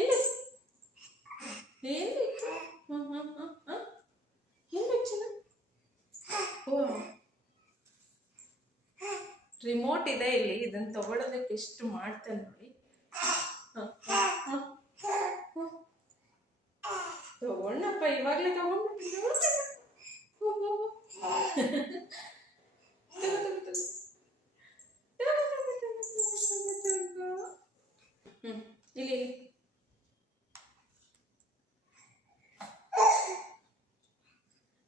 ಎಲ್ಲಿ ಎಲ್ಲಿ ರಿಮೋಟ್ ಇದೆ ಇಲ್ಲಿ, ಇದನ್ನ ತಗೊಳ್ಳೋದಕ್ಕೆ ಎಷ್ಟು ಮಾಡ್ತಾನೆ ನೋಡಿ. ತಗೊಂಡಪ್ಪ, ಇವಾಗಲೇ ತಗೊಂಡ್ಬಿಟ್ಟು ಇಲ್ಲಿ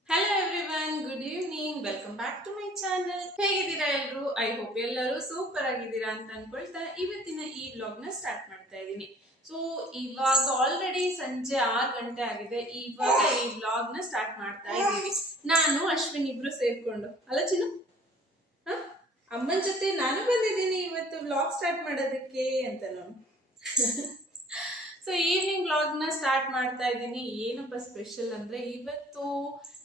hello everyone, good evening, welcome back to my channel. ಹೇಗಿದ್ದೀರಾ ಎಲ್ಲರೂ? ಐ ಹೋಪ್ ಎಲ್ಲರೂ ಸೂಪರ್ ಆಗಿದ್ದೀರಾ ಅಂತ ಅನ್ಕೊಳ್ತಾ ಇವತ್ತಿನ ಈ ವ್ಲಾಗ್ ನ ಸ್ಟಾರ್ಟ್ ಮಾಡ್ತಾ ಇದ್ದೀನಿ. ಸೊ ಇವಾಗ ಆಲ್ರೆಡಿ ಸಂಜೆ 6 ಗಂಟೆ ಆಗಿದೆ. ಇವಾಗ ಈ ವ್ಲಾಗ್ ನ ಸ್ಟಾರ್ಟ್ ಮಾಡ್ತಾ ಇದ್ದೀವಿ. ನಾನು ಅಶ್ವಿನ್ ಇಬ್ರು ಸೇರ್ಕೊಂಡು. ಅಲ್ಲ ಚಿನ್ನು, ಅಮ್ಮನ ಜೊತೆ ನಾನು ಬಂದಿದ್ದೀನಿ ಇವತ್ತು ವ್ಲಾಗ್ ಸ್ಟಾರ್ಟ್ ಮಾಡೋದಕ್ಕೆ ಅಂತ ನಾನು. ಸೊ ಈವ್ನಿಂಗ್ ವ್ಲಾಗ್ ನ ಸ್ಟಾರ್ಟ್ ಮಾಡ್ತಾ ಇದ್ದೀನಿ. ಏನಪ್ಪ ಸ್ಪೆಷಲ್ ಅಂದ್ರೆ, ಇವತ್ತು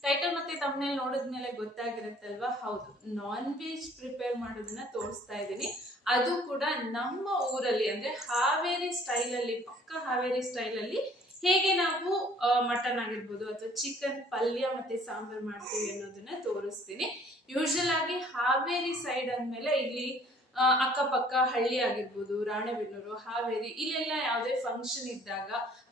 ಟೈಟಲ್ ಮತ್ತೆ ತಮ್ಮನೇಲಿ ನೋಡಿದ್ಮೇಲೆ ಗೊತ್ತಾಗಿರುತ್ತಲ್ವಾ, ಹೌದು, ನಾನ್ ವೆಜ್ ಪ್ರಿಪೇರ್ ಮಾಡೋದನ್ನ ತೋರಿಸ್ತಾ ಇದ್ದೀನಿ. ಅದು ಕೂಡ ನಮ್ಮ ಊರಲ್ಲಿ, ಅಂದ್ರೆ ಹಾವೇರಿ ಸ್ಟೈಲ್ ಅಲ್ಲಿ, ಪಕ್ಕ ಹಾವೇರಿ ಸ್ಟೈಲ್ ಅಲ್ಲಿ ಹೇಗೆ ನಾವು ಮಟನ್ ಆಗಿರ್ಬೋದು ಅಥವಾ ಚಿಕನ್ ಪಲ್ಯ ಮತ್ತೆ ಸಾಂಬಾರ್ ಮಾಡ್ತೀವಿ ಅನ್ನೋದನ್ನ ತೋರಿಸ್ತೀನಿ. ಯೂಶಲ್ ಆಗಿ ಹಾವೇರಿ ಸೈಡ್ ಅಂದ್ಮೇಲೆ ಇಲ್ಲಿ ಅಕ್ಕಪಕ್ಕ ಹಳ್ಳಿ ಆಗಿರ್ಬೋದು, ರಾಣೆಬೆನ್ನೂರು, ಹಾವೇರಿ, ಇಲ್ಲೆಲ್ಲ ಯಾವುದೇ ಫಂಕ್ಷನ್ ಇದ್ದಾಗ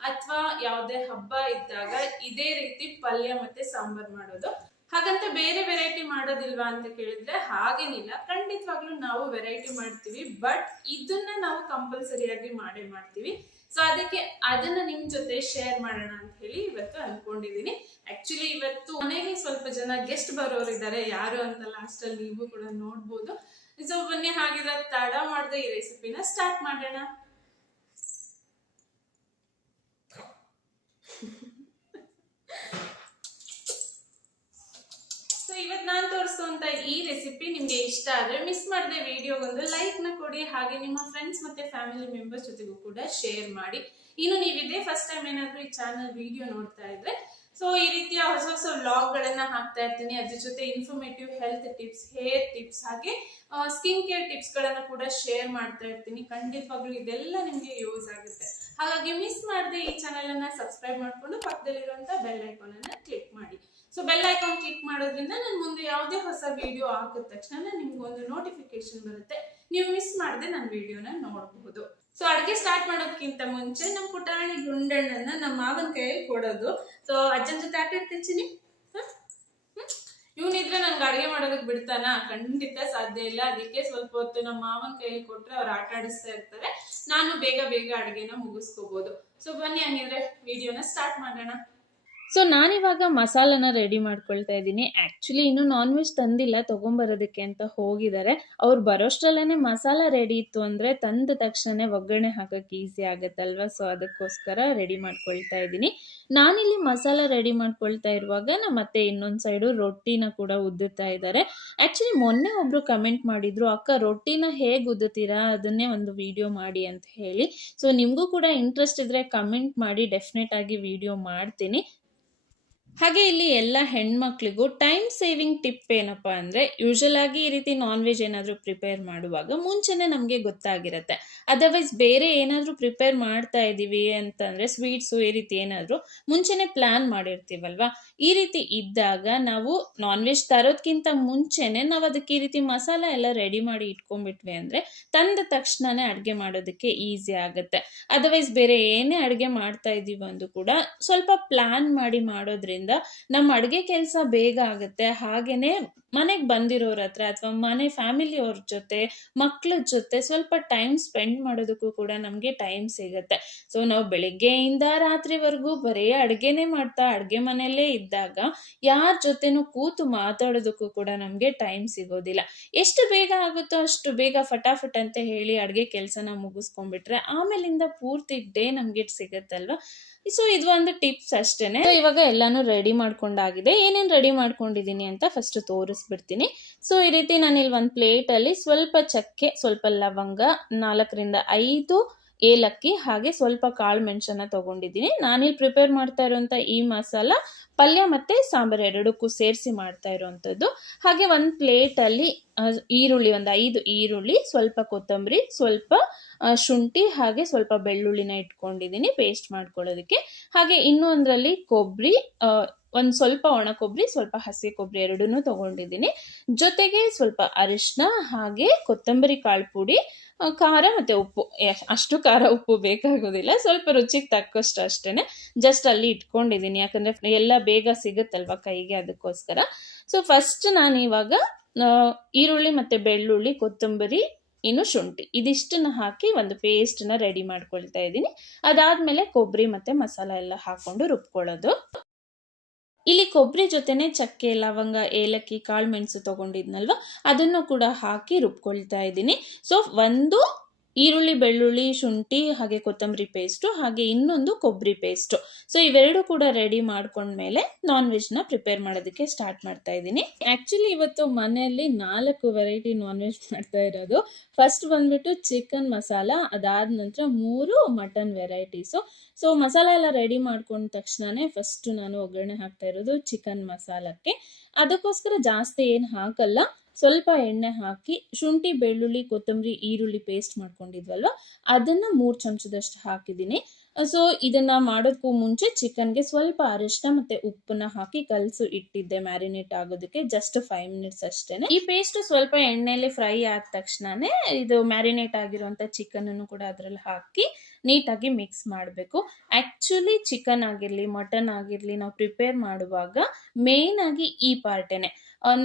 ಅಥವಾ ಯಾವುದೇ ಹಬ್ಬ ಇದ್ದಾಗ ಇದೇ ರೀತಿ ಪಲ್ಯ ಮತ್ತೆ ಸಾಂಬಾರ್ ಮಾಡೋದು. ಹಾಗಂತ ಬೇರೆ ವೆರೈಟಿ ಮಾಡೋದಿಲ್ವಾ ಅಂತ ಕೇಳಿದ್ರೆ ಹಾಗೇನಿಲ್ಲ, ಖಂಡಿತವಾಗ್ಲೂ ನಾವು ವೆರೈಟಿ ಮಾಡ್ತೀವಿ. ಬಟ್ ಇದನ್ನ ನಾವು ಕಂಪಲ್ಸರಿಯಾಗಿ ಮಾಡೇ ಮಾಡ್ತೀವಿ. ಸೊ ಅದಕ್ಕೆ ಅದನ್ನ ನಿಮ್ ಜೊತೆ ಶೇರ್ ಮಾಡೋಣ ಅಂತ ಹೇಳಿ ಇವತ್ತು ಅನ್ಕೊಂಡಿದೀನಿ. ಆಕ್ಚುಲಿ ಇವತ್ತು ಮನೆಗೆ ಸ್ವಲ್ಪ ಜನ ಗೆಸ್ಟ್ ಬರೋರು ಇದ್ದಾರೆ. ಯಾರು ಅಂತ ಲಾಸ್ಟ್ ಅಲ್ಲಿ ನೀವು ಕೂಡ ನೋಡ್ಬೋದು. ಸೊ ಬನ್ನಿ, ಹಾಗಿದ್ರೆ ತಡ ಮಾಡದೆ ಈ ರೆಸಿಪಿನ ಸ್ಟಾರ್ಟ್ ಮಾಡೋಣ. ಸೊ ಇವತ್ತು ನಾನು ತೋರಿಸುವಂತ ಈ ರೆಸಿಪಿ ನಿಮ್ಗೆ ಇಷ್ಟ ಆದ್ರೆ ಮಿಸ್ ಮಾಡದೆ ವಿಡಿಯೋಗೊಂದು ಲೈಕ್ ನ ಕೊಡಿ. ಹಾಗೆ ನಿಮ್ಮ ಫ್ರೆಂಡ್ಸ್ ಮತ್ತೆ ಫ್ಯಾಮಿಲಿ ಮೆಂಬರ್ಸ್ ಜೊತೆಗೂ ಕೂಡ ಶೇರ್ ಮಾಡಿ. ಇನ್ನು ನೀವಿದೇ ಫಸ್ಟ್ ಟೈಮ್ ಏನಾದ್ರೂ ಈ ಚಾನಲ್ ವಿಡಿಯೋ ನೋಡ್ತಾ ಇದ್ರೆ, ಸೊ ಈ ರೀತಿಯ ಹೊಸ ಹೊಸ ವ್ಲಾಗ್ ಗಳನ್ನ ಹಾಕ್ತಾ ಇರ್ತೀನಿ. ಅದ್ರ ಜೊತೆ informative health tips, hair tips, ಹಾಗೆ ಸ್ಕಿನ್ ಕೇರ್ ಟಿಪ್ಸ್ ಗಳನ್ನ ಕೂಡ ಶೇರ್ ಮಾಡ್ತಾ ಇರ್ತೀನಿ. ಖಂಡಿತವಾಗ್ಲೂ ಇದೆಲ್ಲ ನಿಮ್ಗೆ ಯೂಸ್ ಆಗುತ್ತೆ. ಹಾಗಾಗಿ ಮಿಸ್ ಮಾಡದೆ ಈ ಚಾನೆಲ್ ಅನ್ನ ಸಬ್ಸ್ಕ್ರೈಬ್ ಮಾಡ್ಕೊಂಡು ಪಕ್ಕದಲ್ಲಿರುವಂತ ಬೆಲ್ ಐಕಾನ್ ಅನ್ನ ಕ್ಲಿಕ್ ಮಾಡಿ. ಸೊ ಬೆಲ್ ಐಕಾನ್ ಕ್ಲಿಕ್ ಮಾಡೋದ್ರಿಂದ ನಾನು ಮುಂದೆ ಯಾವುದೇ ಹೊಸ ವಿಡಿಯೋ ಹಾಕಿದ ತಕ್ಷಣ ನಿಮ್ಗೆ ಒಂದು ನೋಟಿಫಿಕೇಶನ್ ಬರುತ್ತೆ. ನೀವು ಮಿಸ್ ಮಾಡದೆ ನನ್ನ ವಿಡಿಯೋನ ನೋಡಬಹುದು. ಸೊ ಅಡುಗೆ ಸ್ಟಾರ್ಟ್ ಮಾಡೋದಕ್ಕಿಂತ ಮುಂಚೆ ನಮ್ಮ ಪುಟಾಣಿ ಗುಂಡಣ್ಣನ ನಮ್ಮ ಮಾವನ ಕೈಯಲ್ಲಿ ಕೊಡೋದು. ಸೊ ಅಜ್ಜನ ಜೊತೆ ಆಟ ಆಡ್ತೀನಿ. ಇವನಿದ್ರೆ ನನ್ಗೆ ಅಡುಗೆ ಮಾಡೋದಕ್ಕೆ ಬಿಡ್ತಾನ? ಖಂಡಿತ ಸಾಧ್ಯ ಇಲ್ಲ. ಅದಕ್ಕೆ ಸ್ವಲ್ಪ ಹೊತ್ತು ನಮ್ಮ ಮಾವನ ಕೈಯಲ್ಲಿ ಕೊಟ್ರೆ ಅವ್ರು ಆಟ ಆಡಿಸ್ತಾ ಇರ್ತಾರೆ. ನಾನು ಬೇಗ ಬೇಗ ಅಡುಗೆನ ಮುಗಿಸ್ಕೋಬಹುದು. ಸೊ ಬನ್ನಿ, ಹಂಗಿದ್ರೆ ವಿಡಿಯೋನ ಸ್ಟಾರ್ಟ್ ಮಾಡೋಣ. ಸೊ ನಾನಿವಾಗ ಮಸಾಲನ ರೆಡಿ ಮಾಡ್ಕೊಳ್ತಾ ಇದ್ದೀನಿ. ಆ್ಯಕ್ಚುಲಿ ಇನ್ನೂ ನಾನ್ ವೆಜ್ ತಂದಿಲ್ಲ, ತೊಗೊಂಬರೋದಕ್ಕೆ ಅಂತ ಹೋಗಿದ್ದಾರೆ. ಅವ್ರು ಬರೋಷ್ಟರಲ್ಲೇ ಮಸಾಲ ರೆಡಿ ಇತ್ತು ಅಂದರೆ ತಂದ ತಕ್ಷಣ ಒಗ್ಗರಣೆ ಹಾಕೋಕ್ಕೆ ಈಸಿ ಆಗುತ್ತಲ್ವ. ಸೊ ಅದಕ್ಕೋಸ್ಕರ ರೆಡಿ ಮಾಡ್ಕೊಳ್ತಾ ಇದ್ದೀನಿ. ನಾನಿಲ್ಲಿ ಮಸಾಲ ರೆಡಿ ಮಾಡ್ಕೊಳ್ತಾ ಇರುವಾಗ ನಮ್ಮ ಅತ್ತೆ ಇನ್ನೊಂದು ಸೈಡು ರೊಟ್ಟಿನ ಕೂಡ ಉದ್ದುತ್ತಾ ಇದ್ದಾರೆ. ಆ್ಯಕ್ಚುಲಿ ಮೊನ್ನೆ ಒಬ್ಬರು ಕಮೆಂಟ್ ಮಾಡಿದ್ರು, ಅಕ್ಕ ರೊಟ್ಟಿನ ಹೇಗೆ ಉದ್ದುತ್ತೀರಾ, ಅದನ್ನೇ ಒಂದು ವಿಡಿಯೋ ಮಾಡಿ ಅಂತ ಹೇಳಿ. ಸೊ ನಿಮಗೂ ಕೂಡ ಇಂಟ್ರೆಸ್ಟ್ ಇದ್ದರೆ ಕಮೆಂಟ್ ಮಾಡಿ, ಡೆಫಿನೆಟ್ ಆಗಿ ವಿಡಿಯೋ ಮಾಡ್ತೀನಿ. ಹಾಗೆ ಇಲ್ಲಿ ಎಲ್ಲ ಹೆಣ್ಮಕ್ಳಿಗೂ ಟೈಮ್ ಸೇವಿಂಗ್ ಟಿಪ್ ಏನಪ್ಪ ಅಂದರೆ, ಯೂಶಲ್ ಆಗಿ ಈ ರೀತಿ ನಾನ್ ವೆಜ್ ಏನಾದರೂ ಪ್ರಿಪೇರ್ ಮಾಡುವಾಗ ಮುಂಚೆನೇ ನಮಗೆ ಗೊತ್ತಾಗಿರುತ್ತೆ. ಅದರ್ವೈಸ್ ಬೇರೆ ಏನಾದರೂ ಪ್ರಿಪೇರ್ ಮಾಡ್ತಾ ಇದ್ದೀವಿ ಅಂತಂದರೆ, ಸ್ವೀಟ್ಸು ಈ ರೀತಿ ಏನಾದರೂ ಮುಂಚೆನೇ ಪ್ಲ್ಯಾನ್ ಮಾಡಿರ್ತೀವಲ್ವ. ಈ ರೀತಿ ಇದ್ದಾಗ ನಾವು ನಾನ್ ವೆಜ್ ತರೋದಕ್ಕಿಂತ ಮುಂಚೆನೇ ನಾವು ಅದಕ್ಕೆ ಈ ರೀತಿ ಮಸಾಲ ಎಲ್ಲ ರೆಡಿ ಮಾಡಿ ಇಟ್ಕೊಂಡ್ಬಿಟ್ವಿ ಅಂದರೆ ತಂದ ತಕ್ಷಣವೇ ಅಡುಗೆ ಮಾಡೋದಕ್ಕೆ ಈಸಿ ಆಗುತ್ತೆ. ಅದರ್ವೈಸ್ ಬೇರೆ ಏನೇ ಅಡುಗೆ ಮಾಡ್ತಾ ಇದ್ದೀವಿ ಅಂದರೂ ಕೂಡ ಸ್ವಲ್ಪ ಪ್ಲ್ಯಾನ್ ಮಾಡಿ ಮಾಡೋದ್ರಿಂದ ನಮ್ಮ ಅಡುಗೆ ಕೆಲಸ ಬೇಗ ಆಗುತ್ತೆ. ಹಾಗೇನೆ ಮನೆಗೆ ಬಂದಿರೋರ ಹತ್ರ ಅಥವಾ ಮನೆ ಫ್ಯಾಮಿಲಿಯವ್ರ ಜೊತೆ, ಮಕ್ಳ ಜೊತೆ ಸ್ವಲ್ಪ ಟೈಮ್ ಸ್ಪೆಂಡ್ ಮಾಡೋದಕ್ಕೂ ಕೂಡ ನಮಗೆ ಟೈಮ್ ಸಿಗುತ್ತೆ. ಸೊ ನಾವು ಬೆಳಿಗ್ಗೆಯಿಂದ ರಾತ್ರಿವರೆಗೂ ಬರೀ ಅಡುಗೆನೇ ಮಾಡ್ತಾ ಅಡುಗೆ ಮನೆಯಲ್ಲೇ ಇದ್ದಾಗ ಯಾರ ಜೊತೆನೂ ಕೂತು ಮಾತಾಡೋದಕ್ಕೂ ಕೂಡ ನಮಗೆ ಟೈಮ್ ಸಿಗೋದಿಲ್ಲ. ಎಷ್ಟು ಬೇಗ ಆಗುತ್ತೋ ಅಷ್ಟು ಬೇಗ ಫಟಾಫಟ್ ಅಂತ ಹೇಳಿ ಅಡುಗೆ ಕೆಲಸನ ಮುಗಿಸ್ಕೊಂಡ್ಬಿಟ್ರೆ ಆಮೇಲಿಂದ ಪೂರ್ತಿ ಡೇ ನಮಗೆ ಸಿಗುತ್ತಲ್ವ. ಸೊ ಇದು ಒಂದು ಟಿಪ್ಸ್ ಅಷ್ಟೇನೆ. ಇವಾಗ ಎಲ್ಲಾನು ರೆಡಿ ಮಾಡ್ಕೊಂಡಾಗಿದೆ. ಏನೇನು ರೆಡಿ ಮಾಡ್ಕೊಂಡಿದ್ದೀನಿ ಅಂತ ಫಸ್ಟ್ ತೋರಿಸ್ಬಿಡ್ತೀನಿ. ಸೊ ಈ ರೀತಿ ನಾನಿಲ್ಲಿ ಒಂದು ಪ್ಲೇಟಲ್ಲಿ ಸ್ವಲ್ಪ ಚಕ್ಕೆ, ಸ್ವಲ್ಪ ಲವಂಗ, 4 ರಿಂದ 5 ಏಲಕ್ಕಿ ಹಾಗೆ ಸ್ವಲ್ಪ ಕಾಳು ಮೆಣಸನ್ನ ತಗೊಂಡಿದ್ದೀನಿ. ನಾನಿಲ್ಲಿ ಪ್ರಿಪೇರ್ ಮಾಡ್ತಾ ಇರುವಂಥ ಈ ಮಸಾಲ ಪಲ್ಯ ಮತ್ತು ಸಾಂಬಾರು ಎರಡಕ್ಕೂ ಸೇರಿಸಿ ಮಾಡ್ತಾ ಇರೋವಂಥದ್ದು. ಹಾಗೆ ಒಂದು ಪ್ಲೇಟಲ್ಲಿ ಈರುಳ್ಳಿ, ಒಂದು 5 ಈರುಳ್ಳಿ, ಸ್ವಲ್ಪ ಕೊತ್ತಂಬರಿ, ಸ್ವಲ್ಪ ಶುಂಠಿ ಹಾಗೆ ಸ್ವಲ್ಪ ಬೆಳ್ಳುಳ್ಳಿನ ಇಟ್ಕೊಂಡಿದ್ದೀನಿ ಪೇಸ್ಟ್ ಮಾಡ್ಕೊಳ್ಳೋದಕ್ಕೆ. ಹಾಗೆ ಇನ್ನೊಂದರಲ್ಲಿ ಕೊಬ್ಬರಿ, ಒಂದು ಸ್ವಲ್ಪ ಒಣ ಕೊಬ್ಬರಿ, ಸ್ವಲ್ಪ ಹಸಿ ಕೊಬ್ಬರಿ ಎರಡನ್ನೂ ತಗೊಂಡಿದ್ದೀನಿ. ಜೊತೆಗೆ ಸ್ವಲ್ಪ ಅರಿಶಿನ ಹಾಗೆ ಕೊತ್ತಂಬರಿ ಕಾಳು ಪುಡಿ, ಖಾರ ಮತ್ತು ಉಪ್ಪು. ಅಷ್ಟು ಖಾರ ಉಪ್ಪು ಬೇಕಾಗೋದಿಲ್ಲ, ಸ್ವಲ್ಪ ರುಚಿಗೆ ತಕ್ಕಷ್ಟು ಅಷ್ಟೇ ಜಸ್ಟ್ ಅಲ್ಲಿ ಇಟ್ಕೊಂಡಿದ್ದೀನಿ, ಯಾಕಂದರೆ ಎಲ್ಲ ಬೇಗ ಸಿಗುತ್ತಲ್ವ ಕೈಗೆ, ಅದಕ್ಕೋಸ್ಕರ. ಸೊ ಫಸ್ಟ್ ನಾನು ಇವಾಗ ಈರುಳ್ಳಿ ಮತ್ತು ಬೆಳ್ಳುಳ್ಳಿ, ಕೊತ್ತಂಬರಿ, ಇನ್ನು ಶುಂಠಿ ಇದಿಷ್ಟನ್ನು ಹಾಕಿ ಒಂದು ಪೇಸ್ಟನ್ನ ರೆಡಿ ಮಾಡ್ಕೊಳ್ತಾ ಇದ್ದೀನಿ. ಅದಾದಮೇಲೆ ಕೊಬ್ಬರಿ ಮತ್ತು ಮಸಾಲ ಎಲ್ಲ ಹಾಕ್ಕೊಂಡು ರುಬ್ಕೊಳ್ಳೋದು. ಇಲ್ಲಿ ಕೊಬ್ಬರಿ ಜೊತೆನೆ ಚಕ್ಕೆ, ಲವಂಗ, ಏಲಕ್ಕಿ, ಕಾಳು ಮೆಣಸು ತೊಗೊಂಡಿದ್ನಲ್ವ ಅದನ್ನು ಕೂಡ ಹಾಕಿ ರುಬ್ಕೊಳ್ತಾ ಇದ್ದೀನಿ. ಸೊ ಒಂದು ಈರುಳ್ಳಿ, ಬೆಳ್ಳುಳ್ಳಿ, ಶುಂಠಿ ಹಾಗೆ ಕೊತ್ತಂಬರಿ ಪೇಸ್ಟು, ಹಾಗೆ ಇನ್ನೊಂದು ಕೊಬ್ಬರಿ ಪೇಸ್ಟು. ಸೊ ಇವೆರಡು ಕೂಡ ರೆಡಿ ಮಾಡ್ಕೊಂಡ್ಮೇಲೆ ನಾನ್ ವೆಜ್ನ ಪ್ರಿಪೇರ್ ಮಾಡೋದಕ್ಕೆ ಸ್ಟಾರ್ಟ್ ಮಾಡ್ತಾ ಇದ್ದೀನಿ. ಆ್ಯಕ್ಚುಲಿ ಇವತ್ತು ಮನೆಯಲ್ಲಿ 4 ವೆರೈಟಿ ನಾನ್ ವೆಜ್ ಮಾಡ್ತಾ ಇರೋದು. ಫಸ್ಟ್ ಬಂದ್ಬಿಟ್ಟು ಚಿಕನ್ ಮಸಾಲ, ಅದಾದ ನಂತರ 3 ಮಟನ್ ವೆರೈಟೀಸು. ಸೊ ಮಸಾಲ ಎಲ್ಲ ರೆಡಿ ಮಾಡ್ಕೊಂಡ ತಕ್ಷಣವೇ ಫಸ್ಟು ನಾನು ಒಗ್ಗರಣೆ ಹಾಕ್ತಾ ಇರೋದು ಚಿಕನ್ ಮಸಾಲಕ್ಕೆ. ಅದಕ್ಕೋಸ್ಕರ ಜಾಸ್ತಿ ಏನು ಹಾಕಲ್ಲ, ಸ್ವಲ್ಪ ಎಣ್ಣೆ ಹಾಕಿ ಶುಂಠಿ, ಬೆಳ್ಳುಳ್ಳಿ, ಕೊತ್ತಂಬರಿ, ಈರುಳ್ಳಿ ಪೇಸ್ಟ್ ಮಾಡ್ಕೊಂಡಿದ್ವಲ್ವ ಅದನ್ನು 3 ಚಮಚದಷ್ಟು ಹಾಕಿದ್ದೀನಿ. ಸೊ ಇದನ್ನು ಮಾಡೋದಕ್ಕೂ ಮುಂಚೆ ಚಿಕನ್ಗೆ ಸ್ವಲ್ಪ ಅರಿಶಿನ ಮತ್ತು ಉಪ್ಪನ್ನ ಹಾಕಿ ಕಲಸು ಇಟ್ಟಿದ್ದೆ ಮ್ಯಾರಿನೇಟ್ ಆಗೋದಕ್ಕೆ, ಜಸ್ಟ್ 5 ಮಿನಿಟ್ಸ್ ಅಷ್ಟೇ. ಈ ಪೇಸ್ಟ್ ಸ್ವಲ್ಪ ಎಣ್ಣೆಯಲ್ಲಿ ಫ್ರೈ ಆದ ತಕ್ಷಣನೇ ಇದು ಮ್ಯಾರಿನೇಟ್ ಆಗಿರುವಂಥ ಚಿಕನನ್ನು ಕೂಡ ಅದರಲ್ಲಿ ಹಾಕಿ ನೀಟಾಗಿ ಮಿಕ್ಸ್ ಮಾಡಬೇಕು. ಆ್ಯಕ್ಚುಲಿ ಚಿಕನ್ ಆಗಿರಲಿ, ಮಟನ್ ಆಗಿರಲಿ, ನಾವು ಪ್ರಿಪೇರ್ ಮಾಡುವಾಗ ಮೇಯ್ನ್ ಆಗಿ ಈ ಪಾರ್ಟೇನೆ.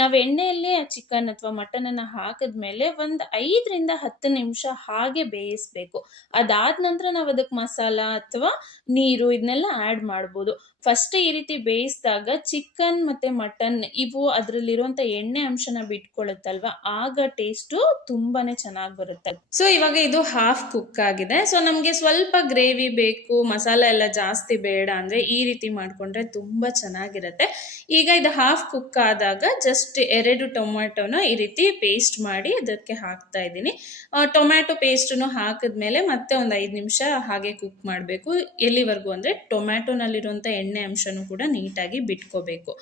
ನಾವು ಎಣ್ಣೆಯಲ್ಲಿ ಆ ಚಿಕನ್ ಅಥವಾ ಮಟನನ್ನು ಹಾಕಿದ್ಮೇಲೆ ಒಂದು 5 ರಿಂದ 10 ನಿಮಿಷ ಹಾಗೆ ಬೇಯಿಸಬೇಕು. ಅದಾದ ನಂತರ ನಾವು ಅದಕ್ಕೆ ಮಸಾಲ ಅಥವಾ ನೀರು ಇದನ್ನೆಲ್ಲ ಆ್ಯಡ್ ಮಾಡ್ಬೋದು. ಫಸ್ಟ್ ಈ ರೀತಿ ಬೇಯಿಸಿದಾಗ ಚಿಕನ್ ಮತ್ತು ಮಟನ್ ಇವು ಅದರಲ್ಲಿರುವಂಥ ಎಣ್ಣೆ ಅಂಶನ ಬಿಟ್ಕೊಳ್ಳುತ್ತಲ್ವ, ಆಗ ಟೇಸ್ಟು ತುಂಬಾ ಚೆನ್ನಾಗಿ ಬರುತ್ತೆ. ಸೊ ಇವಾಗ ಇದು ಹಾಫ್ ಕುಕ್ ಆಗಿದೆ. ಸೊ ನಮಗೆ ಸ್ವಲ್ಪ ಗ್ರೇವಿ ಬೇಕು, ಮಸಾಲ ಎಲ್ಲ ಜಾಸ್ತಿ ಬೇಡ ಅಂದರೆ ಈ ರೀತಿ ಮಾಡಿಕೊಂಡ್ರೆ ತುಂಬ ಚೆನ್ನಾಗಿರುತ್ತೆ. ಈಗ ಇದು ಹಾಫ್ ಕುಕ್ ಆದಾಗ ಜಸ್ಟ್ 2 ಟೊಮ್ಯಾಟೋನ ಈ ರೀತಿ ಪೇಸ್ಟ್ ಮಾಡಿ ಅದಕ್ಕೆ ಹಾಕ್ತಾ ಇದ್ದೀನಿ. ಟೊಮ್ಯಾಟೊ ಪೇಸ್ಟನ್ನು ಹಾಕಿದ್ಮೇಲೆ ಮತ್ತೆ ಒಂದು 5 ನಿಮಿಷ ಹಾಗೆ ಕುಕ್ ಮಾಡಬೇಕು. ಎಲ್ಲಿವರೆಗೂ ಅಂದರೆ ಟೊಮ್ಯಾಟೊನಲ್ಲಿರುವಂಥ ಎಣ್ಣೆ ಅಂಶನೂ ಕೂಡ ನೀಟಾಗಿ ಬಿಟ್ಕೋಬೇಕು.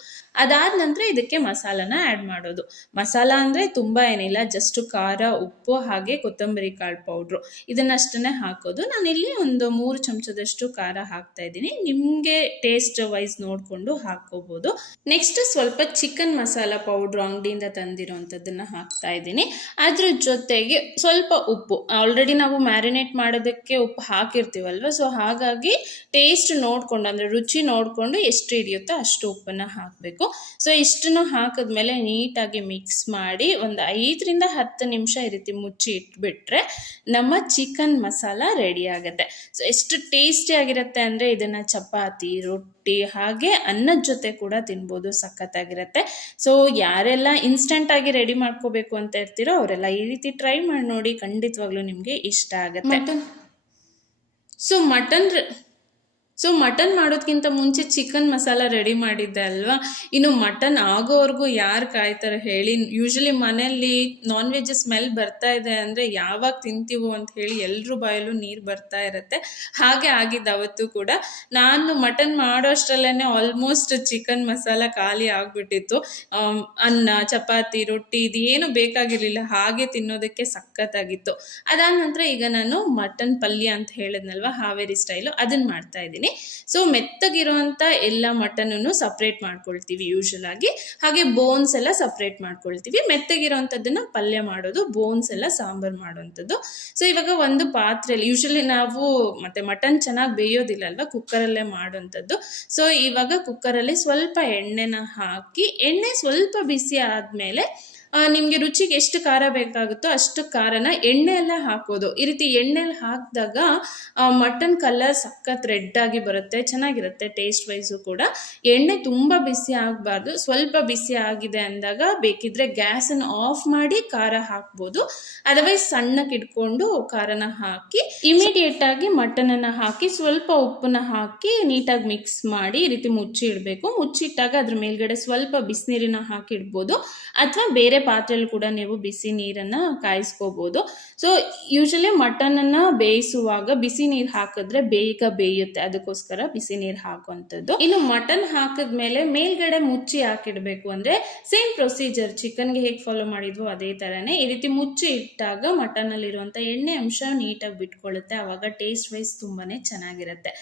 ಅದಾದ ನಂತರ ಇದಕ್ಕೆ ಮಸಾಲನ ಆ್ಯಡ್ ಮಾಡೋದು. ಮಸಾಲ ಅಂದರೆ ತುಂಬ ಏನಿಲ್ಲ, ಜಸ್ಟ್ ಖಾರ, ಉಪ್ಪು ಹಾಗೆ ಕೊತ್ತಂಬರಿ ಕಾಳು ಪೌಡ್ರು ಇದನ್ನಷ್ಟೇ ಹಾಕೋದು. ನಾನಿಲ್ಲಿ ಒಂದು 3 ಚಮಚದಷ್ಟು ಖಾರ ಹಾಕ್ತಾ ಇದ್ದೀನಿ. ನಿಮಗೆ ಟೇಸ್ಟ್ ವೈಸ್ ನೋಡಿಕೊಂಡು ಹಾಕ್ಕೋಬೋದು. ನೆಕ್ಸ್ಟ್ ಸ್ವಲ್ಪ ಚಿಕನ್ ಮಸಾಲ ಪೌಡ್ರು ಅಂಗಡಿಯಿಂದ ತಂದಿರೋವಂಥದ್ದನ್ನು ಹಾಕ್ತಾ ಇದ್ದೀನಿ. ಅದ್ರ ಜೊತೆಗೆ ಸ್ವಲ್ಪ ಉಪ್ಪು, ಆಲ್ರೆಡಿ ನಾವು ಮ್ಯಾರಿನೇಟ್ ಮಾಡೋದಕ್ಕೆ ಉಪ್ಪು ಹಾಕಿರ್ತೀವಲ್ವ, ಸೊ ಹಾಗಾಗಿ ಟೇಸ್ಟ್ ನೋಡಿಕೊಂಡು ಅಂದರೆ ರುಚಿ ನೋಡಿಕೊಂಡು ಎಷ್ಟು ಹಿಡಿಯುತ್ತೋ ಅಷ್ಟು ಉಪ್ಪನ್ನು ಹಾಕಬೇಕು. ಸೊ ಇಷ್ಟನ್ನು ಹಾಕಿದ್ಮೇಲೆ ನೀಟಾಗಿ ಮಿಕ್ಸ್ ಮಾಡಿ ಒಂದು 5 ರಿಂದ 10 ನಿಮಿಷ ಈ ರೀತಿ ಮುಚ್ಚಿ ಇಟ್ಬಿಟ್ರೆ ನಮ್ಮ ಚಿಕನ್ ಮಸಾಲ ರೆಡಿ ಆಗುತ್ತೆ. ಸೊ ಎಷ್ಟು ಟೇಸ್ಟಿಯಾಗಿರುತ್ತೆ ಅಂದರೆ ಇದನ್ನು ಚಪಾತಿ, ರೊಟ್ಟಿ ಹಾಗೆ ಅನ್ನದ ಜೊತೆ ಕೂಡ ತಿನ್ಬೋದು, ಸಖತ್ತಾಗಿರುತ್ತೆ. ಸೊ ಯಾರೆಲ್ಲ ಇನ್ಸ್ಟೆಂಟಾಗಿ ರೆಡಿ ಮಾಡ್ಕೋಬೇಕು ಅಂತ ಇರ್ತೀರೋ ಅವರೆಲ್ಲ ಈ ರೀತಿ ಟ್ರೈ ಮಾಡಿ ನೋಡಿ, ಖಂಡಿತವಾಗ್ಲೂ ನಿಮಗೆ ಇಷ್ಟ ಆಗುತ್ತೆ. ಸೊ ಮಟನ್ ಮಾಡೋದಕ್ಕಿಂತ ಮುಂಚೆ ಚಿಕನ್ ಮಸಾಲ ರೆಡಿ ಮಾಡಿದ್ದೆ ಅಲ್ವಾ, ಇನ್ನು ಮಟನ್ ಆಗೋವರೆಗೂ ಯಾರು ಕಾಯ್ತಾರೆ ಹೇಳಿ. ಯೂಶಲಿ ಮನೆಯಲ್ಲಿ ನಾನ್ ವೆಜ್ ಸ್ಮೆಲ್ ಬರ್ತಾ ಇದೆ ಅಂದರೆ ಯಾವಾಗ ತಿಂತೀವೋ ಅಂತ ಹೇಳಿ ಎಲ್ಲರೂ ಬಾಯಲ್ಲೂ ನೀರು ಬರ್ತಾ ಇರುತ್ತೆ. ಹಾಗೆ ಆಗಿದ್ದು ಅವತ್ತು ಕೂಡ. ನಾನು ಮಟನ್ ಮಾಡೋ ಅಷ್ಟರಲ್ಲೇ ಆಲ್ಮೋಸ್ಟ್ ಚಿಕನ್ ಮಸಾಲ ಖಾಲಿ ಆಗಿಬಿಟ್ಟಿತ್ತು. ಅನ್ನ, ಚಪಾತಿ, ರೊಟ್ಟಿ ಇದೇನು ಬೇಕಾಗಿರಲಿಲ್ಲ, ಹಾಗೆ ತಿನ್ನೋದಕ್ಕೆ ಸಖತ್ತಾಗಿತ್ತು. ಅದಾದ ನಂತರ ಈಗ ನಾನು ಮಟನ್ ಪಲ್ಯ ಅಂತ ಹೇಳಿದ್ನಲ್ವ, ಹಾವೇರಿ ಸ್ಟೈಲು, ಅದನ್ನು ಮಾಡ್ತಾ ಇದ್ದೀನಿ. ಸೊ ಮೆತ್ತಗಿರುವಂಥ ಎಲ್ಲ ಮಟನನ್ನು ಸಪ್ರೇಟ್ ಮಾಡ್ಕೊಳ್ತೀವಿ ಯೂಶಲ್ ಆಗಿ, ಹಾಗೆ ಬೋನ್ಸ್ ಎಲ್ಲ ಸಪ್ರೇಟ್ ಮಾಡ್ಕೊಳ್ತೀವಿ. ಮೆತ್ತಗಿರೋವಂಥದ್ದನ್ನು ಪಲ್ಯ ಮಾಡೋದು, ಬೋನ್ಸ್ ಎಲ್ಲ ಸಾಂಬಾರು ಮಾಡೋವಂಥದ್ದು. ಸೊ ಇವಾಗ ಒಂದು ಪಾತ್ರೆಯಲ್ಲಿ, ಯೂಶಲಿ ನಾವು ಮತ್ತೆ ಮಟನ್ ಚೆನ್ನಾಗಿ ಬೇಯೋದಿಲ್ಲ ಅಲ್ವಾ, ಕುಕ್ಕರಲ್ಲೇ ಮಾಡೋವಂಥದ್ದು. ಸೊ ಇವಾಗ ಕುಕ್ಕರಲ್ಲಿ ಸ್ವಲ್ಪ ಎಣ್ಣೆನ ಹಾಕಿ, ಎಣ್ಣೆ ಸ್ವಲ್ಪ ಬಿಸಿ ಆದಮೇಲೆ ನಿಮಗೆ ರುಚಿಗೆ ಎಷ್ಟು ಖಾರ ಬೇಕಾಗುತ್ತೋ ಅಷ್ಟು ಖಾರನ ಎಣ್ಣೆಯಲ್ಲೇ ಹಾಕೋದು. ಈ ರೀತಿ ಎಣ್ಣೆಯಲ್ಲಿ ಹಾಕಿದಾಗ ಮಟನ್ ಕಲರ್ ಸಖತ್ ರೆಡ್ ಆಗಿ ಬರುತ್ತೆ, ಚೆನ್ನಾಗಿರುತ್ತೆ ಟೇಸ್ಟ್ ವೈಸು ಕೂಡ. ಎಣ್ಣೆ ತುಂಬ ಬಿಸಿ ಆಗಬಾರ್ದು, ಸ್ವಲ್ಪ ಬಿಸಿ ಆಗಿದೆ ಅಂದಾಗ ಬೇಕಿದ್ರೆ ಗ್ಯಾಸನ್ನು ಆಫ್ ಮಾಡಿ ಖಾರ ಹಾಕ್ಬೋದು. ಅದರ್ವೈಸ್ ಸಣ್ಣಕ್ಕೆ ಇಟ್ಕೊಂಡು ಖಾರನ ಹಾಕಿ ಇಮಿಡಿಯೇಟಾಗಿ ಮಟನನ್ನು ಹಾಕಿ ಸ್ವಲ್ಪ ಉಪ್ಪನ್ನ ಹಾಕಿ ನೀಟಾಗಿ ಮಿಕ್ಸ್ ಮಾಡಿ ಈ ರೀತಿ ಮುಚ್ಚಿ ಇಡಬೇಕು. ಮುಚ್ಚಿಟ್ಟಾಗ ಅದ್ರ ಮೇಲ್ಗಡೆ ಸ್ವಲ್ಪ ಬಿಸಿನೀರನ್ನ ಹಾಕಿ ಇಡ್ಬೋದು, ಅಥವಾ ಬೇರೆ ಪಾತ್ರೆಯಲ್ಲಿ ಕೂಡ ನೀವು ಬಿಸಿ ನೀರನ್ನು ಕಾಯಿಸ್ಕೋಬೋದು. ಸೊ ಯೂಶಲಿ ಮಟನನ್ನು ಬೇಯಿಸುವಾಗ ಬಿಸಿ ನೀರು ಹಾಕಿದ್ರೆ ಬೇಗ ಬೇಯುತ್ತೆ, ಅದಕ್ಕೋಸ್ಕರ ಬಿಸಿ ನೀರು ಹಾಕುವಂಥದ್ದು. ಇನ್ನು ಮಟನ್ ಹಾಕಿದ್ಮೇಲೆ ಮೇಲ್ಗಡೆ ಮುಚ್ಚಿ ಹಾಕಿಡ್ಬೇಕು. ಅಂದರೆ ಸೇಮ್ ಪ್ರೊಸೀಜರ್ ಚಿಕನ್ಗೆ ಹೇಗೆ ಫಾಲೋ ಮಾಡಿದ್ವೋ ಅದೇ ಥರನೇ ಈ ರೀತಿ ಮುಚ್ಚಿ ಇಟ್ಟಾಗ ಮಟನಲ್ಲಿರುವಂಥ ಎಣ್ಣೆ ಅಂಶ ನೀಟಾಗಿ ಬಿಟ್ಕೊಳ್ಳುತ್ತೆ. ಆವಾಗ ಟೇಸ್ಟ್ ವೈಸ್ ತುಂಬಾ ಚೆನ್ನಾಗಿರುತ್ತೆ.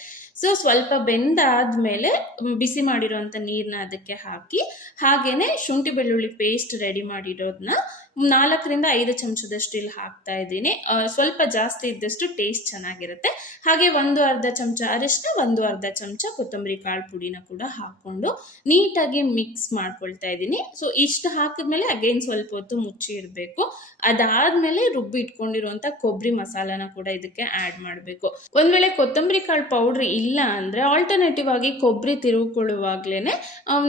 ಸೊ ಸ್ವಲ್ಪ ಬೆಂದಾದ್ಮೇಲೆ ಬಿಸಿ ಮಾಡಿರೋಂಥ ನೀರನ್ನ ಅದಕ್ಕೆ ಹಾಕಿ ಹಾಗೇನೆ ಶುಂಠಿ ಬೆಳ್ಳುಳ್ಳಿ ಪೇಸ್ಟ್ ರೆಡಿ ಮಾಡಿರೋದನ್ನ 4-5 ಚಮಚದಷ್ಟು ಇಲ್ಲಿ ಹಾಕ್ತಾ ಇದ್ದೀನಿ. ಸ್ವಲ್ಪ ಜಾಸ್ತಿ ಇದ್ದಷ್ಟು ಟೇಸ್ಟ್ ಚೆನ್ನಾಗಿರುತ್ತೆ. ಹಾಗೆ 1/2 ಚಮಚ ಅರಿಶಿನ, 1/2 ಚಮಚ ಕೊತ್ತಂಬರಿ ಕಾಳು ಪುಡಿನ ಕೂಡ ಹಾಕೊಂಡು ನೀಟಾಗಿ ಮಿಕ್ಸ್ ಮಾಡ್ಕೊಳ್ತಾ ಇದ್ದೀನಿ. ಸೊ ಇಷ್ಟು ಹಾಕಿದ್ಮೇಲೆ ಅಗೈನ್ ಸ್ವಲ್ಪ ಹೊತ್ತು ಮುಚ್ಚಿ ಇಡಬೇಕು. ಅದಾದ್ಮೇಲೆ ರುಬ್ಬಿ ಇಟ್ಕೊಂಡಿರುವಂತ ಕೊಬ್ಬರಿ ಮಸಾಲಾನ ಕೂಡ ಇದಕ್ಕೆ ಆಡ್ ಮಾಡಬೇಕು. ಒಂದ್ ವೇಳೆ ಕೊತ್ತಂಬರಿ ಕಾಳು ಪೌಡ್ರ್ ಇಲ್ಲ ಅಂದ್ರೆ ಆಲ್ಟರ್ನೇಟಿವ್ ಆಗಿ ಕೊಬ್ಬರಿ ತಿರುಗಿಕೊಳ್ಳುವಾಗ್ಲೇನೆ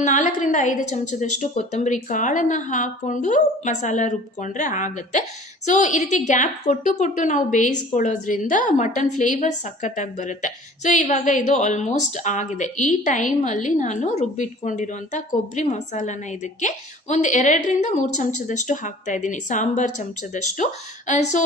4-5 ಚಮಚದಷ್ಟು ಕೊತ್ತಂಬರಿ ಕಾಳನ್ನ ಹಾಕೊಂಡು ಮಸಾಲ ರುಬ್ಕೊಂಡ್ರೆ ಆಗುತ್ತೆ. ಸೊ ಈ ರೀತಿ ಗ್ಯಾಪ್ ಕೊಟ್ಟು ನಾವು ಬೇಯಿಸ್ಕೊಳ್ಳೋದ್ರಿಂದ ಮಟನ್ ಫ್ಲೇವರ್ ಸಖತ್ತಾಗಿ ಬರುತ್ತೆ. ಸೊ ಇವಾಗ ಇದು ಆಲ್ಮೋಸ್ಟ್ ಆಗಿದೆ. ಈ ಟೈಮಲ್ಲಿ ನಾನು ರುಬ್ಬಿಟ್ಕೊಂಡಿರುವಂಥ ಕೊಬ್ಬರಿ ಮಸಾಲಾನ ಇದಕ್ಕೆ ಒಂದು 2-3 ಚಮಚದಷ್ಟು ಹಾಕ್ತಾ ಇದ್ದೀನಿ, ಸಾಂಬಾರ್ ಚಮಚದಷ್ಟು. ಸೊ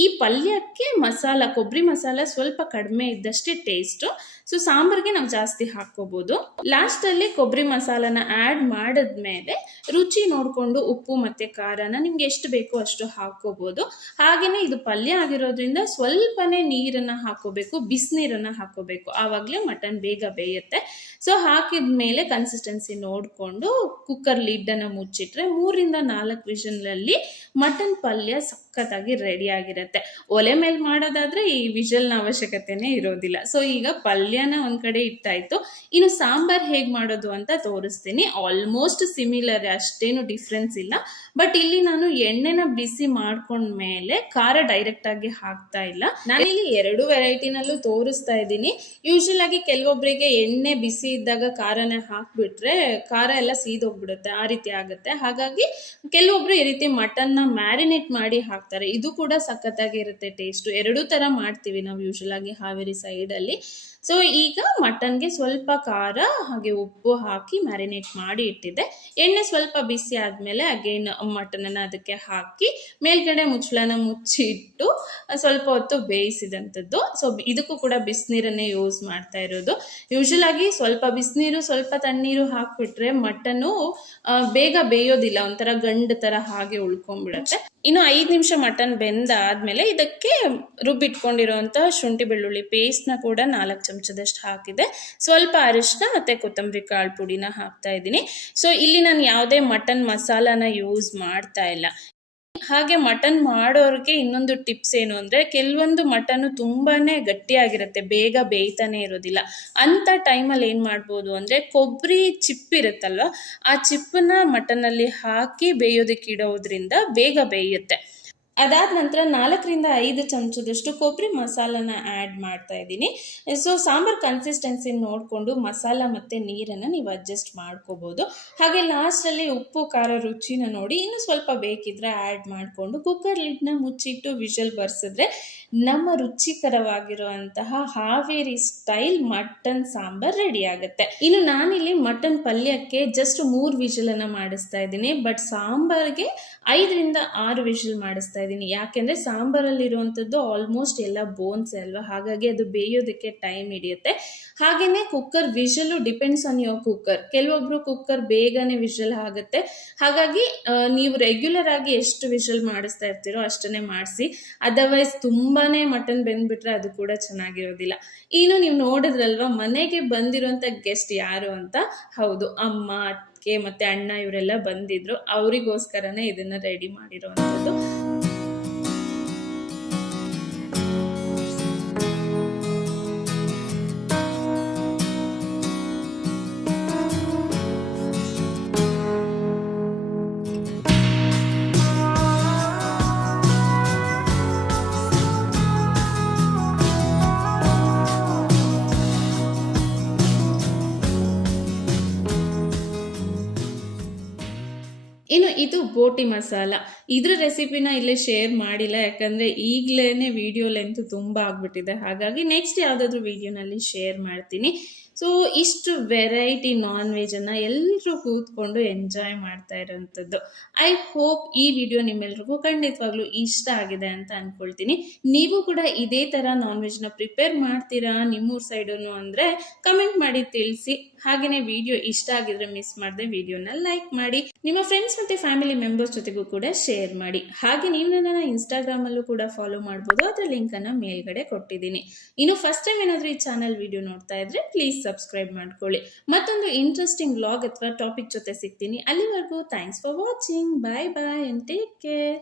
ಈ ಪಲ್ಯಕ್ಕೆ ಮಸಾಲ ಕೊಬ್ಬರಿ ಮಸಾಲ ಸ್ವಲ್ಪ ಕಡಿಮೆ ಇದ್ದಷ್ಟೇ ಟೇಸ್ಟು. ಸೊ ಸಾಂಬಾರ್ಗೆ ನಾವು ಜಾಸ್ತಿ ಹಾಕ್ಕೋಬೋದು. ಲಾಸ್ಟಲ್ಲಿ ಕೊಬ್ಬರಿ ಮಸಾಲಾನ ಆ್ಯಡ್ ಮಾಡಿದ್ಮೇಲೆ ರುಚಿ ನೋಡಿಕೊಂಡು ಉಪ್ಪು ಮತ್ತು ಖಾರನ ನಿಮ್ಗೆ ಎಷ್ಟು ಬೇಕೋ ಅಷ್ಟು ಹಾಕ್ಕೋಬೋದು. ಹಾಗೆಯೇ ಇದು ಪಲ್ಯ ಆಗಿರೋದ್ರಿಂದ ಸ್ವಲ್ಪನೇ ನೀರನ್ನು ಹಾಕ್ಕೋಬೇಕು, ಬಿಸಿನೀರನ್ನು ಹಾಕ್ಕೋಬೇಕು, ಆವಾಗಲೇ ಮಟನ್ ಬೇಗ ಬೇಯುತ್ತೆ. ಸೊ ಹಾಕಿದ ಮೇಲೆ ಕನ್ಸಿಸ್ಟೆನ್ಸಿ ನೋಡಿಕೊಂಡು ಕುಕ್ಕರ್ ಲಿಡ್ಡನ್ನು ಮುಚ್ಚಿಟ್ರೆ 3-4 ವಿಷಲ್ನಲ್ಲಿ ಮಟನ್ ಪಲ್ಯ ಸಖತ್ತಾಗಿ ರೆಡಿ ಆಗಿರುತ್ತೆ. ಒಲೆ ಮೇಲೆ ಮಾಡೋದಾದ್ರೆ ಈ ವಿಷಲ್ನ ಅವಶ್ಯಕತೆನೇ ಇರೋದಿಲ್ಲ. ಸೊ ಈಗ ಪಲ್ಯನ ಒಂದ್ ಕಡೆ ಇಟ್ಟಾಯ್ತು. ಇನ್ನು ಸಾಂಬಾರ್ ಹೇಗೆ ಮಾಡೋದು ಅಂತ ತೋರಿಸ್ತೀನಿ. ಆಲ್ಮೋಸ್ಟ್ ಸಿಮಿಲರ್, ಅಷ್ಟೇನು ಡಿಫ್ರೆನ್ಸ್ ಇಲ್ಲ. ಬಟ್ ಇಲ್ಲಿ ನಾನು ಎಣ್ಣೆನ ಬಿಸಿ ಮಾಡ್ಕೊಂಡ್ಮೇಲೆ ಖಾರ ಡೈರೆಕ್ಟ್ ಆಗಿ ಹಾಕ್ತಾ ಇಲ್ಲ. ನಾನಿಲ್ಲಿ 2 ವೆರೈಟಿನಲ್ಲೂ ತೋರಿಸ್ತಾ ಇದ್ದೀನಿ. ಯೂಶಲ್ ಆಗಿ ಕೆಲವೊಬ್ಬರಿಗೆ ಎಣ್ಣೆ ಬಿಸಿ ಇದ್ದಾಗ ಖಾರನ ಹಾಕ್ಬಿಟ್ರೆ ಖಾರ ಎಲ್ಲ ಸೀದೋಗ್ಬಿಡುತ್ತೆ, ಆ ರೀತಿ ಆಗುತ್ತೆ. ಹಾಗಾಗಿ ಕೆಲವೊಬ್ರು ಈ ರೀತಿ ಮಟನ್ನ ಮ್ಯಾರಿನೇಟ್ ಮಾಡಿ ಹಾಕ್ತಾರೆ. ಇದು ಕೂಡ ಸಖತ್ತಾಗಿ ಇರುತ್ತೆ ಟೇಸ್ಟು. 2 ಥರ ಮಾಡ್ತೀವಿ ನಾವು ಯೂಶಲ್ ಆಗಿ ಹಾವೇರಿ ಸೈಡಲ್ಲಿ. ಸೊ ಈಗ ಮಟನ್ಗೆ ಸ್ವಲ್ಪ ಖಾರ ಹಾಗೆ ಉಪ್ಪು ಹಾಕಿ ಮ್ಯಾರಿನೇಟ್ ಮಾಡಿ ಇಟ್ಟಿದ್ದೆ. ಎಣ್ಣೆ ಸ್ವಲ್ಪ ಬಿಸಿ ಆದಮೇಲೆ ಅಗೇನ್ ಮಟನನ್ನು ಅದಕ್ಕೆ ಹಾಕಿ ಮೇಲ್ಗಡೆ ಮುಚ್ಚಳನ ಮುಚ್ಚಿಟ್ಟು ಸ್ವಲ್ಪ ಹೊತ್ತು ಬೇಯಿಸಿದಂಥದ್ದು. ಸೊ ಇದಕ್ಕೂ ಕೂಡ ಬಿಸಿನೀರನ್ನೇ ಯೂಸ್ ಮಾಡ್ತಾ ಇರೋದು. ಯೂಶಲ್ ಆಗಿ ಸ್ವಲ್ಪ ಬಿಸಿನೀರು ಸ್ವಲ್ಪ ತಣ್ಣೀರು ಹಾಕ್ಬಿಟ್ರೆ ಮಟನ್ನು ಬೇಗ ಬೇಯೋದಿಲ್ಲ, ಒಂಥರ ಗಂಡು ಥರ ಹಾಗೆ ಉಳ್ಕೊಂಡ್ಬಿಡತ್ತೆ. ಇನ್ನು 5 ನಿಮಿಷ ಮಟನ್ ಬೆಂದಾದ್ಮೇಲೆ ಇದಕ್ಕೆ ರುಬ್ಬಿಟ್ಕೊಂಡಿರೋಂಥ ಶುಂಠಿ ಬೆಳ್ಳುಳ್ಳಿ ಪೇಸ್ಟ್ನ ಕೂಡ 4 ಚಮಚದಷ್ಟು ಹಾಕಿದೆ. ಸ್ವಲ್ಪ ಅರಿಶಿನ ಮತ್ತು ಕೊತ್ತಂಬರಿ ಕಾಳು ಪುಡಿನ ಹಾಕ್ತಾ ಇದ್ದೀನಿ. ಸೊ ಇಲ್ಲಿ ನಾನು ಯಾವುದೇ ಮಟನ್ ಮಸಾಲಾನ ಯೂಸ್ ಮಾಡ್ತಾ ಇಲ್ಲ. ಹಾಗೆ ಮಟನ್ ಮಾಡೋರಿಗೆ ಇನ್ನೊಂದು ಟಿಪ್ಸ್ ಏನು ಅಂದರೆ, ಕೆಲವೊಂದು ಮಟನ್ನು ತುಂಬಾ ಗಟ್ಟಿಯಾಗಿರುತ್ತೆ, ಬೇಗ ಬೇಯ್ತಾನೆ ಇರೋದಿಲ್ಲ. ಅಂಥ ಟೈಮಲ್ಲಿ ಏನು ಮಾಡ್ಬೋದು ಅಂದರೆ ಕೊಬ್ಬರಿ ಚಿಪ್ ಇರುತ್ತಲ್ವ, ಆ ಚಿಪ್ಪನ್ನ ಮಟನಲ್ಲಿ ಹಾಕಿ ಬೇಯೋದಕ್ಕೆ ಇಡೋದ್ರಿಂದ ಬೇಗ ಬೇಯುತ್ತೆ. ಅದಾದ ನಂತರ 4-5 ಚಮಚದಷ್ಟು ಕೊಬ್ಬರಿ ಮಸಾಲಾನ ಆ್ಯಡ್ ಮಾಡ್ತಾ ಇದ್ದೀನಿ. ಸೊ ಸಾಂಬಾರ್ ಕನ್ಸಿಸ್ಟೆನ್ಸಿ ನೋಡಿಕೊಂಡು ಮಸಾಲ ಮತ್ತು ನೀರನ್ನು ನೀವು ಅಡ್ಜಸ್ಟ್ ಮಾಡ್ಕೋಬೋದು. ಹಾಗೆ ಲಾಸ್ಟಲ್ಲಿ ಉಪ್ಪು ಖಾರ ರುಚಿನ ನೋಡಿ ಇನ್ನೂ ಸ್ವಲ್ಪ ಬೇಕಿದ್ರೆ ಆ್ಯಡ್ ಮಾಡಿಕೊಂಡು ಕುಕ್ಕರ್ ಲಿಡ್ನ ಮುಚ್ಚಿಟ್ಟು ವಿಷಲ್ ಬರ್ಸಿದ್ರೆ ನಮ್ಮ ರುಚಿಕರವಾಗಿರುವಂತಹ Haveri style mutton sambar ready ಆಗುತ್ತೆ. ಇನ್ನು ನಾನಿಲ್ಲಿ ಮಟನ್ ಪಲ್ಯಕ್ಕೆ ಜಸ್ಟ್ 3 ವಿಷಲನ್ನು ಮಾಡಿಸ್ತಾ ಇದ್ದೀನಿ. ಬಟ್ ಸಾಂಬಾರ್ಗೆ 5-6 ವಿಷಲ್ ಮಾಡಿಸ್ತಾ ಇದ್ದೀನಿ. ಯಾಕೆಂದರೆ ಸಾಂಬಾರಲ್ಲಿರುವಂಥದ್ದು ಆಲ್ಮೋಸ್ಟ್ ಎಲ್ಲ ಬೋನ್ಸ್ ಅಲ್ವಾ, ಹಾಗಾಗಿ ಅದು ಬೇಯೋದಕ್ಕೆ ಟೈಮ್ ಹಿಡಿಯುತ್ತೆ. ಹಾಗೆಯೇ cooker whistle depends on your cooker. ಕೆಲವೊಬ್ರು ಕುಕ್ಕರ್ ಬೇಗನೆ ವಿಷಲ್ ಆಗುತ್ತೆ. ಹಾಗಾಗಿ ನೀವು ರೆಗ್ಯುಲರ್ ಆಗಿ ಎಷ್ಟು ವಿಷಲ್ ಮಾಡಿಸ್ತಾ ಇರ್ತೀರೋ ಅಷ್ಟನ್ನೇ ಮಾಡಿಸಿ. ಅದರ್ವೈಸ್ ತುಂಬಾ ಮಟನ್ ಬೆಂದ್ಬಿಟ್ರೆ ಅದು ಕೂಡ ಚೆನ್ನಾಗಿರೋದಿಲ್ಲ. ಇನ್ನು ನೀವು ನೋಡಿದ್ರಲ್ವ ಮನೆಗೆ ಬಂದಿರೋಂಥ ಗೆಸ್ಟ್ ಯಾರು ಅಂತ. ಹೌದು, ಅಮ್ಮ, ಅತ್ತಿಗೆ ಮತ್ತು ಅಣ್ಣ ಇವರೆಲ್ಲ ಬಂದಿದ್ರು. ಅವರಿಗೋಸ್ಕರನೇ ಇದನ್ನು ರೆಡಿ ಮಾಡಿರೋವಂಥದ್ದು. ಇನ್ನು ಇದು ಬೋಟಿ ಮಸಾಲ. ಇದ್ರ ರೆಸಿಪಿನ ಇಲ್ಲೇ ಶೇರ್ ಮಾಡಿಲ್ಲ, ಯಾಕಂದರೆ ಈಗಲೇ ವಿಡಿಯೋ ಲೆಂತ್ ತುಂಬ ಆಗಿಬಿಟ್ಟಿದೆ. ಹಾಗಾಗಿ ನೆಕ್ಸ್ಟ್ ಯಾವುದಾದ್ರೂ ವಿಡಿಯೋನಲ್ಲಿ ಶೇರ್ ಮಾಡ್ತೀನಿ. ಸೊ ಇಷ್ಟು ವೆರೈಟಿ ನಾನ್ ವೆಜನ್ನು ಎಲ್ಲರೂ ಕೂತ್ಕೊಂಡು ಎಂಜಾಯ್ ಮಾಡ್ತಾ ಇರೋವಂಥದ್ದು. ಐ ಹೋಪ್ ಈ ವಿಡಿಯೋ ನಿಮ್ಮೆಲ್ರಿಗೂ ಖಂಡಿತವಾಗ್ಲೂ ಇಷ್ಟ ಆಗಿದೆ ಅಂತ ಅಂದ್ಕೊಳ್ತೀನಿ. ನೀವು ಕೂಡ ಇದೇ ಥರ ನಾನ್ ವೆಜ್ನ ಪ್ರಿಪೇರ್ ಮಾಡ್ತೀರಾ ನಿಮ್ಮೂರ ಸೈಡು ಅಂದರೆ ಕಮೆಂಟ್ ಮಾಡಿ ತಿಳಿಸಿ. ಹಾಗೆಯೇ ವಿಡಿಯೋ ಇಷ್ಟ ಆಗಿದ್ರೆ ಮಿಸ್ ಮಾಡದೆ ವಿಡಿಯೋನ ಲೈಕ್ ಮಾಡಿ, ನಿಮ್ಮ ಫ್ರೆಂಡ್ಸ್ ಮತ್ತು ಫ್ಯಾಮಿಲಿ ಮೆಂಬರ್ಸ್ ಜೊತೆಗೂ ಕೂಡ ಶೇರ್ ಮಾಡಿ. ಹಾಗೆ ನೀವು ನನ್ನನ್ನು ಇನ್ಸ್ಟಾಗ್ರಾಮಲ್ಲೂ ಕೂಡ ಫಾಲೋ ಮಾಡ್ಬೋದು, ಅದರ ಲಿಂಕನ್ನು ಮೇಲ್ಗಡೆ ಕೊಟ್ಟಿದ್ದೀನಿ. ಇನ್ನು ಫಸ್ಟ್ ಟೈಮ್ ಏನಾದರೂ ಈ ಚಾನಲ್ ವಿಡಿಯೋ ನೋಡ್ತಾ ಇದ್ರೆ ಪ್ಲೀಸ್ ಸಬ್ಸ್ಕ್ರೈಬ್ ಮಾಡ್ಕೊಳ್ಳಿ. ಮತ್ತೊಂದು ಇಂಟ್ರೆಸ್ಟಿಂಗ್ ವ್ಲಾಗ್ ಅಥವಾ ಟಾಪಿಕ್ ಜೊತೆ ಸಿಗ್ತೀನಿ. ಅಲ್ಲಿವರೆಗೂ thanks for watching. Bye bye and take care.